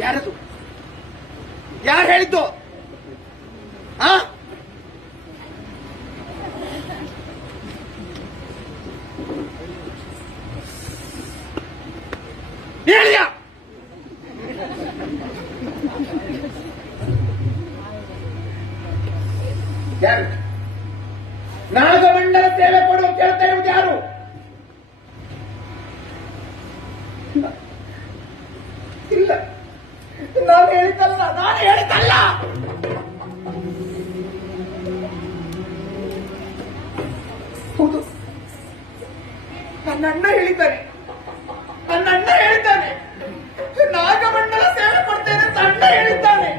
ಯಾರದು? ಯಾರು ಹೇಳಿದ್ದು? ಹೇಳಿಯ? ಯಾರು? ನಾಗಮಂಡಲ ಸೇವೆ ಕೊಡು ಕೇಳ್ತಾ ಇರುವುದು ಯಾರು? ಇಲ್ಲ, ನಾನು ಹೇಳಿದ್ದಲ್ಲ. ಹೌದು, ನನ್ನ ಅಣ್ಣ ಹೇಳಿದ್ದಾನೆ. ನಾಗಮಂಡಲ ಸೇವೆ ಕೊಡ್ತೇನೆ ಅಂತ ಅಣ್ಣ ಹೇಳಿದ್ದಾನೆ.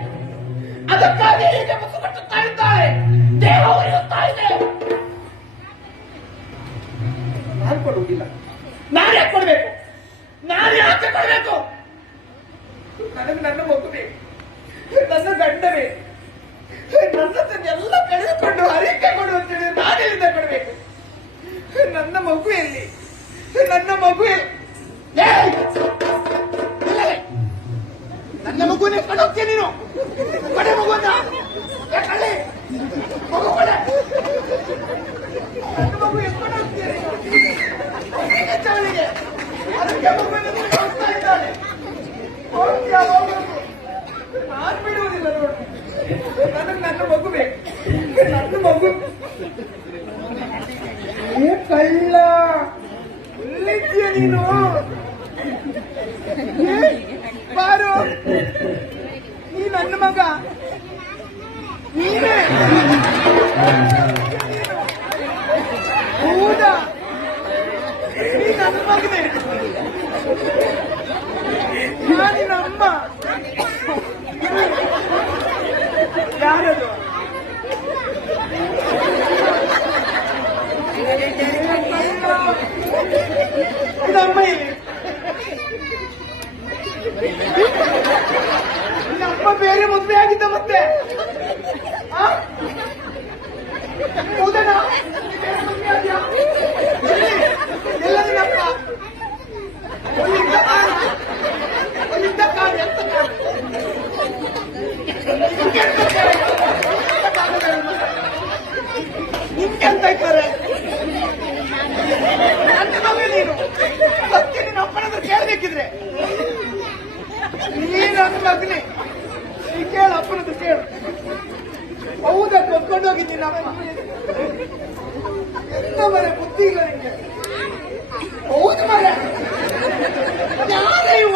ಅದಕ್ಕಾಗಿ ಹೀಗೆ ಮುಖ ಕಟ್ಟುತ್ತಾ ಇದ್ದಾಳೆ, ದೇಹ ಉರಿಯುತ್ತಾ ಇದೆ. ನಾನು ಕೊಡುವುದಿಲ್ಲ. ನಾನು ಯಾಕೆ ಕೊಡಬೇಕು? ನನಗೆ ನನ್ನ ಮಗುವೆ, ನನ್ನ ಗಂಡವೇ, ನನ್ನದನ್ನೆಲ್ಲ ಕಳೆದುಕೊಂಡು ಹರಿಕೆ ಕೊಡು ಅಂತೇಳಿ ನಾನೆಲ್ಲಿಂದ ಕೊಡಬೇಕು? ನನ್ನ ಮಗುವೆಯಲ್ಲಿ ನನ್ನ ಮಗುವನ್ನೇ ಕೊಡೋಗ್ತೀನಿ. ನೀನು ಕೊಡೆ ಮಗುವನ್ನ. ಮಗು ಕೊಡೆ. ನನ್ನ ಮಗು ಎತ್ಕೊಂಡು ಹೋಗ್ತೀನಿ ಚವಳಿಗೆ. ಅದಕ್ಕೆ ಮಗುವನ್ನು ಹೋಗ್ತಾ ಇದ್ದಾನೆ. ನಾನು ಬಿಡುವುದಿಲ್ಲ ನೋಡು. ನನಗೆ ನನ್ನ ಮಗು ಬೇಕು. ನನ್ನ ಮಗು ಕಳ್ಳ. ಎಲ್ಲಿದ್ದೀಯ ನೀನು? ಬಾರು, ನೀ ನನ್ನ ಮಗ. ನೀನೇ ಹೌದಾ? ನೀ ನನ್ನ ಮಗನೇ. ನಾನಿನ ಅಮ್ಮ. ಯಾರದು? ಇದಮ್ಮ. ಇಲ್ಲಿ ನಮ್ಮ ಬೇರೆ ಮದುವೆ ಆಗಿದ್ದ ಮತ್ತೆ? ಹೌದಣ್ಣ, ಎಲ್ಲ ನಿನ್ನಪ್ಪ ನಿಮ್ಗೆಂತ ಇದ್ದಾರೆ? ನನ್ನ ಮಗ ನೀನು. ಸತ್ಯ ನಿನ್ನ ಅಪ್ಪನತ್ರ ಕೇಳಬೇಕಿದ್ರೆ ನೀ ನನ್ನ ಮಗನೇ. ನೀ ಕೇಳು, ಅಪ್ಪನತ್ರ ಕೇಳು. ಹೌದಾ? ಕೊಟ್ಕೊಂಡು ಹೋಗಿದ್ದೀನಿ ಅಪ್ಪ. ಎಂತ ಮರೆ ಬುದ್ಧಿ ಇಲ್ಲ ನಿಂಗೆ. ಹೌದು ಮರೆ. ಯಾರೇ ಇವ?